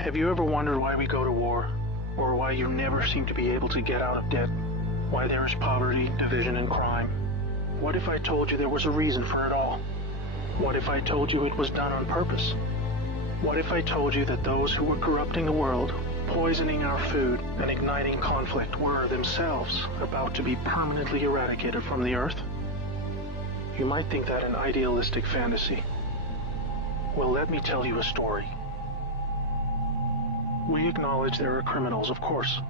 Have you ever wondered why we go to war? Or why you never seem to be able to get out of debt? Why there is poverty, division, and crime? What if I told you there was a reason for it all? What if I told you it was done on purpose? What if I told you that those who were corrupting the world, poisoning our food, and igniting conflict were themselves about to be permanently eradicated from the earth? You might think that an idealistic fantasy. Well, let me tell you a story. We acknowledge there are criminals, of course.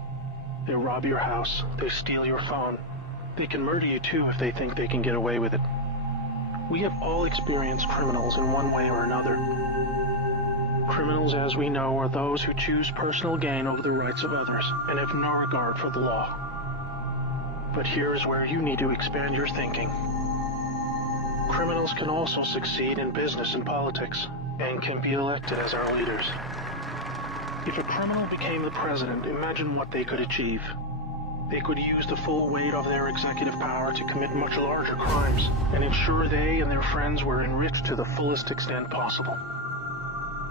They rob your house, they steal your phone. They can murder you too if they think they can get away with it. We have all experienced criminals in one way or another. Criminals, as we know, are those who choose personal gain over the rights of others and have no regard for the law. But here is where you need to expand your thinking. Criminals can also succeed in business and politics and can be elected as our leaders. If a criminal became the president, imagine what they could achieve. They could use the full weight of their executive power to commit much larger crimes and ensure they and their friends were enriched to the fullest extent possible.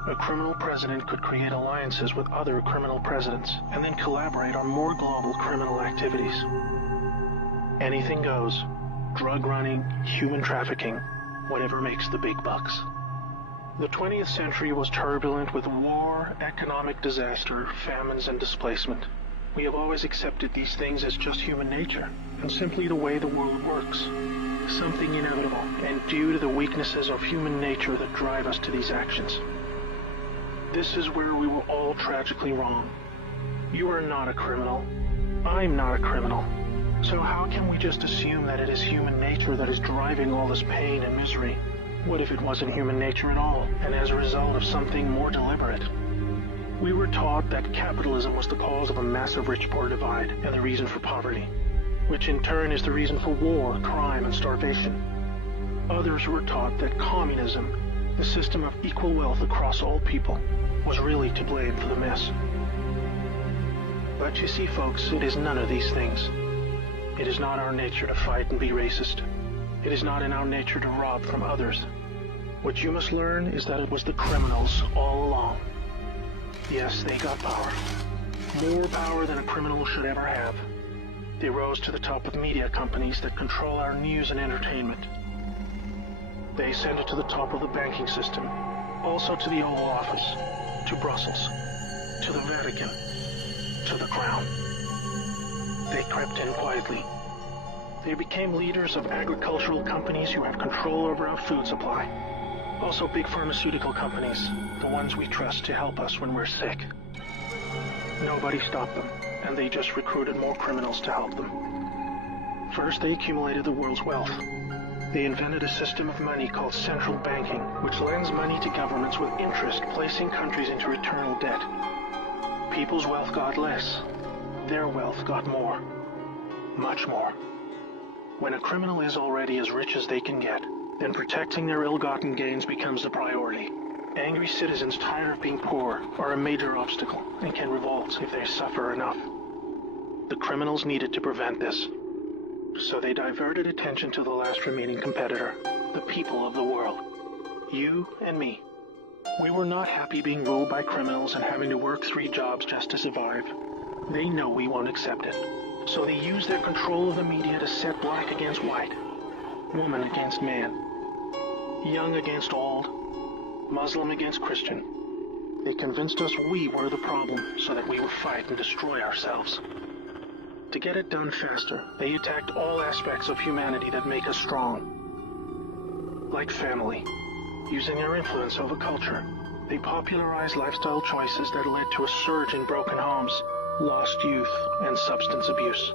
A criminal president could create alliances with other criminal presidents and then collaborate on more global criminal activities. Anything goes. Drug running, human trafficking, whatever makes the big bucks. The 20th century was turbulent with war, economic disaster, famines, and displacement. We have always accepted these things as just human nature, and simply the way the world works. Something inevitable, and due to the weaknesses of human nature that drive us to these actions. This is where we were all tragically wrong. You are not a criminal. I'm not a criminal. So how can we just assume that it is human nature that is driving all this pain and misery? What if it wasn't human nature at all, and as a result of something more deliberate? We were taught that capitalism was the cause of a massive rich-poor divide and the reason for poverty, which in turn is the reason for war, crime, and starvation. Others were taught that communism, the system of equal wealth across all people, was really to blame for the mess. But you see, folks, it is none of these things. It is not our nature to fight and be racist. It is not in our nature to rob from others. What you must learn is that it was the criminals all along. Yes, they got power. More power than a criminal should ever have. They rose to the top of media companies that control our news and entertainment. They ascended to the top of the banking system, also to the Oval Office, to Brussels, to the Vatican, to the Crown. They crept in quietly. They became leaders of agricultural companies who have control over our food supply. Also big pharmaceutical companies, the ones we trust to help us when we're sick. Nobody stopped them, and they just recruited more criminals to help them. First, they accumulated the world's wealth. They invented a system of money called central banking, which lends money to governments with interest, placing countries into eternal debt. People's wealth got less. Their wealth got more. Much more. When a criminal is already as rich as they can get, then protecting their ill-gotten gains becomes the priority. Angry citizens tired of being poor are a major obstacle and can revolt if they suffer enough. The criminals needed to prevent this. So they diverted attention to the last remaining competitor, the people of the world. You and me. We were not happy being ruled by criminals and having to work 3 jobs just to survive. They know we won't accept it. So they use their control of the media to set black against white, woman against man, young against old, Muslim against Christian. They convinced us we were the problem so that we would fight and destroy ourselves. To get it done faster, they attacked all aspects of humanity that make us strong. Like family, using their influence over culture, they popularized lifestyle choices that led to a surge in broken homes, lost youth, and substance abuse.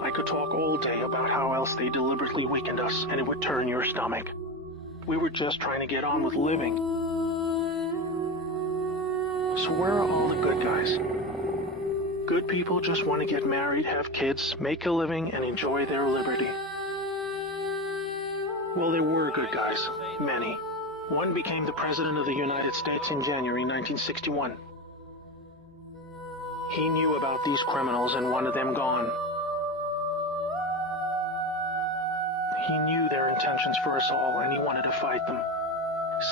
I could talk all day about how else they deliberately weakened us, and it would turn your stomach. We were just trying to get on with living. So where are all the good guys? Good people just want to get married, have kids, make a living, and enjoy their liberty. Well, there were good guys. Many. One became the President of the United States in January 1961. He knew about these criminals and wanted them gone. He knew their intentions for us all, and he wanted to fight them.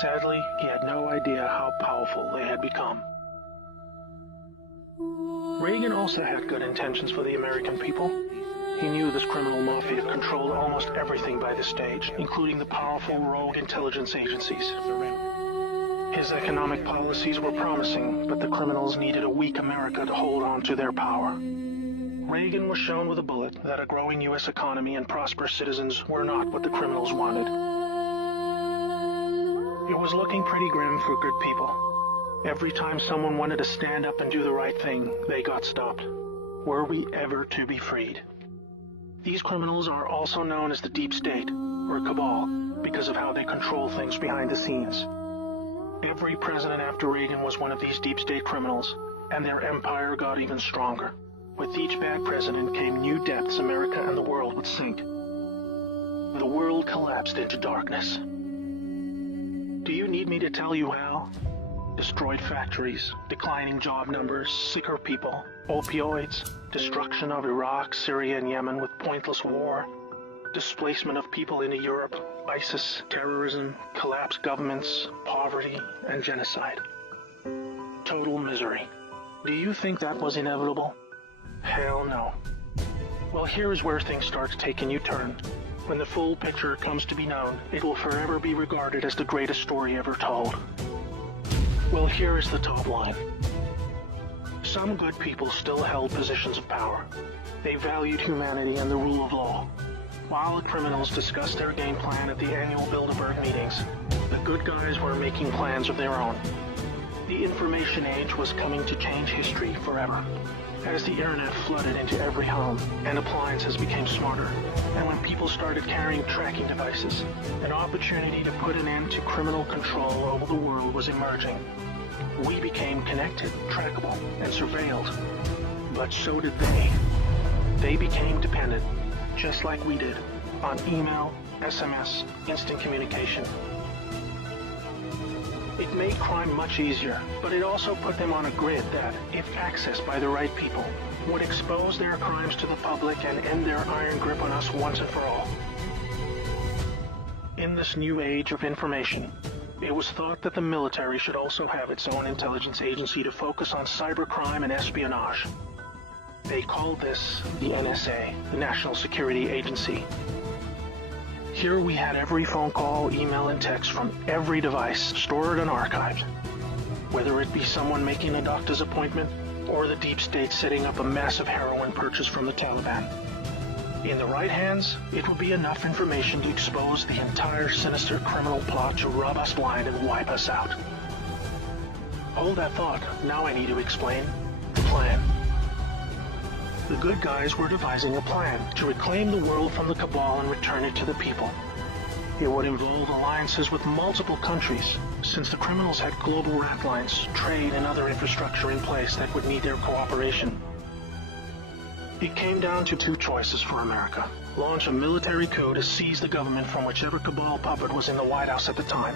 Sadly, he had no idea how powerful they had become. Reagan also had good intentions for the American people. He knew this criminal mafia controlled almost everything by this stage, including the powerful rogue intelligence agencies. His economic policies were promising, but the criminals needed a weak America to hold on to their power. Reagan was shown with a bullet that a growing U.S. economy and prosperous citizens were not what the criminals wanted. It was looking pretty grim for good people. Every time someone wanted to stand up and do the right thing, they got stopped. Were we ever to be freed? These criminals are also known as the Deep State, or Cabal, because of how they control things behind the scenes. Every president after Reagan was one of these Deep State criminals, and their empire got even stronger. With each bad president came new depths America and the world would sink. The world collapsed into darkness. Do you need me to tell you how? Destroyed factories, declining job numbers, sicker people, opioids, destruction of Iraq, Syria, and Yemen with pointless war, displacement of people into Europe, ISIS, terrorism, collapsed governments, poverty, and genocide. Total misery. Do you think that was inevitable? Hell no. Well, here is where things start to take a new turn. When the full picture comes to be known, it will forever be regarded as the greatest story ever told. Well, here is the top line. Some good people still held positions of power. They valued humanity and the rule of law. While the criminals discussed their game plan at the annual Bilderberg meetings, the good guys were making plans of their own. The information age was coming to change history forever. As the internet flooded into every home and appliances became smarter, and when people started carrying tracking devices, an opportunity to put an end to criminal control over the world was emerging. We became connected, trackable, and surveilled. But so did they. They became dependent, just like we did, on email, SMS, instant communication. It made crime much easier, but it also put them on a grid that, if accessed by the right people, would expose their crimes to the public and end their iron grip on us once and for all. In this new age of information, it was thought that the military should also have its own intelligence agency to focus on cybercrime and espionage. They called this the NSA, the National Security Agency. Here we had every phone call, email, and text from every device stored and archived. Whether it be someone making a doctor's appointment, or the deep state setting up a massive heroin purchase from the Taliban. In the right hands, it would be enough information to expose the entire sinister criminal plot to rob us blind and wipe us out. Hold that thought. Now I need to explain the plan. The good guys were devising a plan to reclaim the world from the cabal and return it to the people. It would involve alliances with multiple countries, since the criminals had global rat lines, trade, and other infrastructure in place that would need their cooperation. It came down to two choices for America. Launch a military coup to seize the government from whichever cabal puppet was in the White House at the time.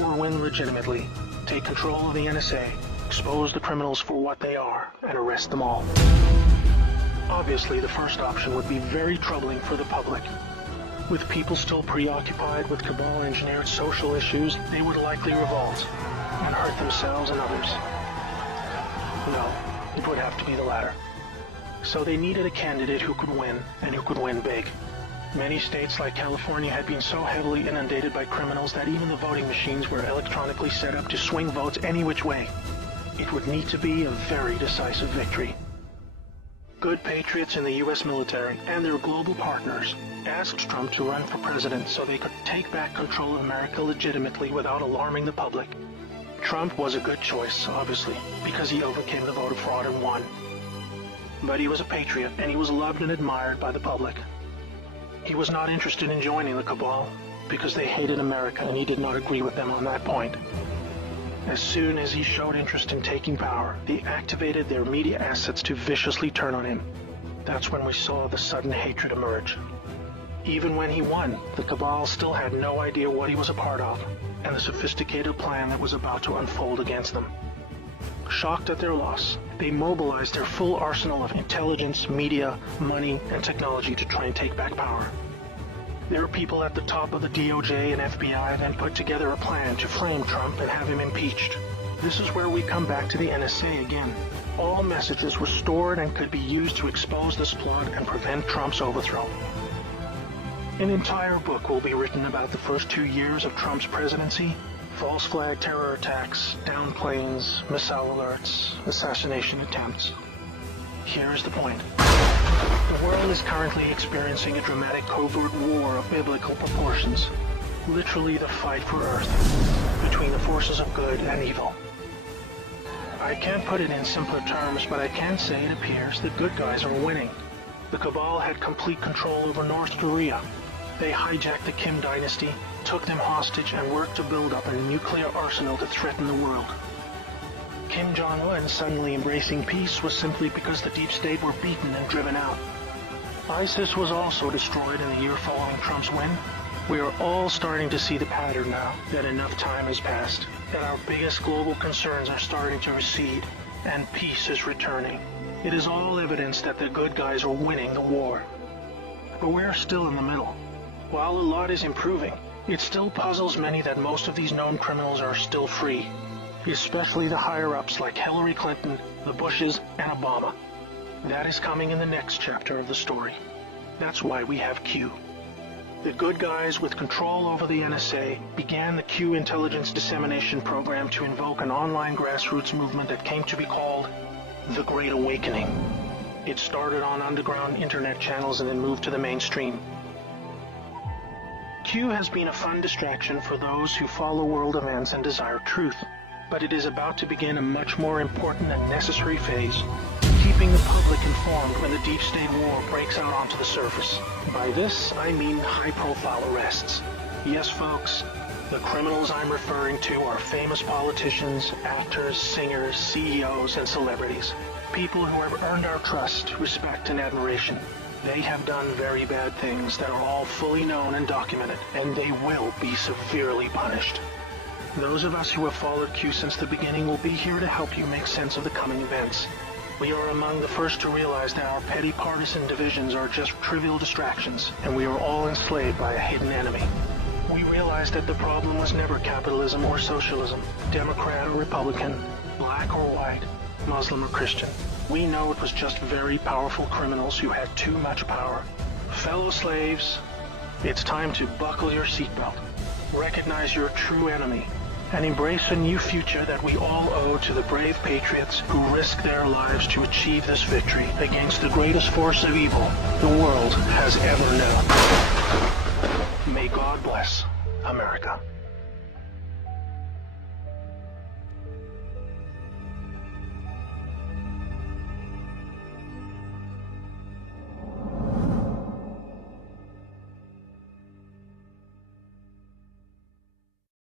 Or win legitimately, take control of the NSA, expose the criminals for what they are, and arrest them all. Obviously, the first option would be very troubling for the public. With people still preoccupied with cabal-engineered social issues, they would likely revolt and hurt themselves and others. No, it would have to be the latter. So they needed a candidate who could win, and who could win big. Many states like California had been so heavily inundated by criminals that even the voting machines were electronically set up to swing votes any which way. It would need to be a very decisive victory. Good patriots in the U.S. military and their global partners asked Trump to run for president so they could take back control of America legitimately without alarming the public. Trump was a good choice, obviously, because he overcame the voter fraud and won. But he was a patriot, and he was loved and admired by the public. He was not interested in joining the cabal, because they hated America and he did not agree with them on that point. As soon as he showed interest in taking power, they activated their media assets to viciously turn on him. That's when we saw the sudden hatred emerge. Even when he won, the cabal still had no idea what he was a part of, and the sophisticated plan that was about to unfold against them. Shocked at their loss, they mobilized their full arsenal of intelligence, media, money, and technology to try and take back power. Their people at the top of the DOJ and FBI then put together a plan to frame Trump and have him impeached. This is where we come back to the NSA again. All messages were stored and could be used to expose this plot and prevent Trump's overthrow. An entire book will be written about the first 2 years of Trump's presidency. False flag terror attacks, downed planes, missile alerts, assassination attempts. Here's the point. The world is currently experiencing a dramatic covert war of biblical proportions. Literally the fight for Earth, between the forces of good and evil. I can't put it in simpler terms, but I can say it appears the good guys are winning. The cabal had complete control over North Korea. They hijacked the Kim dynasty, took them hostage, and worked to build up a nuclear arsenal to threaten the world. Kim Jong-un suddenly embracing peace was simply because the deep state were beaten and driven out. ISIS was also destroyed in the year following Trump's win. We are all starting to see the pattern now, that enough time has passed, that our biggest global concerns are starting to recede, and peace is returning. It is all evidence that the good guys are winning the war. But we're still in the middle. While a lot is improving, it still puzzles many that most of these known criminals are still free, especially the higher-ups like Hillary Clinton, the Bushes, and Obama. That is coming in the next chapter of the story. That's why we have Q. The good guys with control over the NSA began the Q intelligence dissemination program to invoke an online grassroots movement that came to be called the Great Awakening. It started on underground internet channels and then moved to the mainstream. Q has been a fun distraction for those who follow world events and desire truth, but it is about to begin a much more important and necessary phase, keeping the public informed when the deep state war breaks out onto the surface. By this, I mean high-profile arrests. Yes, folks, the criminals I'm referring to are famous politicians, actors, singers, CEOs, and celebrities. People who have earned our trust, respect, and admiration. They have done very bad things that are all fully known and documented, and they will be severely punished. Those of us who have followed Q since the beginning will be here to help you make sense of the coming events. We are among the first to realize that our petty partisan divisions are just trivial distractions, and we are all enslaved by a hidden enemy. We realized that the problem was never capitalism or socialism, Democrat or Republican, black or white, Muslim or Christian. We know it was just very powerful criminals who had too much power. Fellow slaves, it's time to buckle your seatbelt, recognize your true enemy, and embrace a new future that we all owe to the brave patriots who risked their lives to achieve this victory against the greatest force of evil the world has ever known. May God bless America.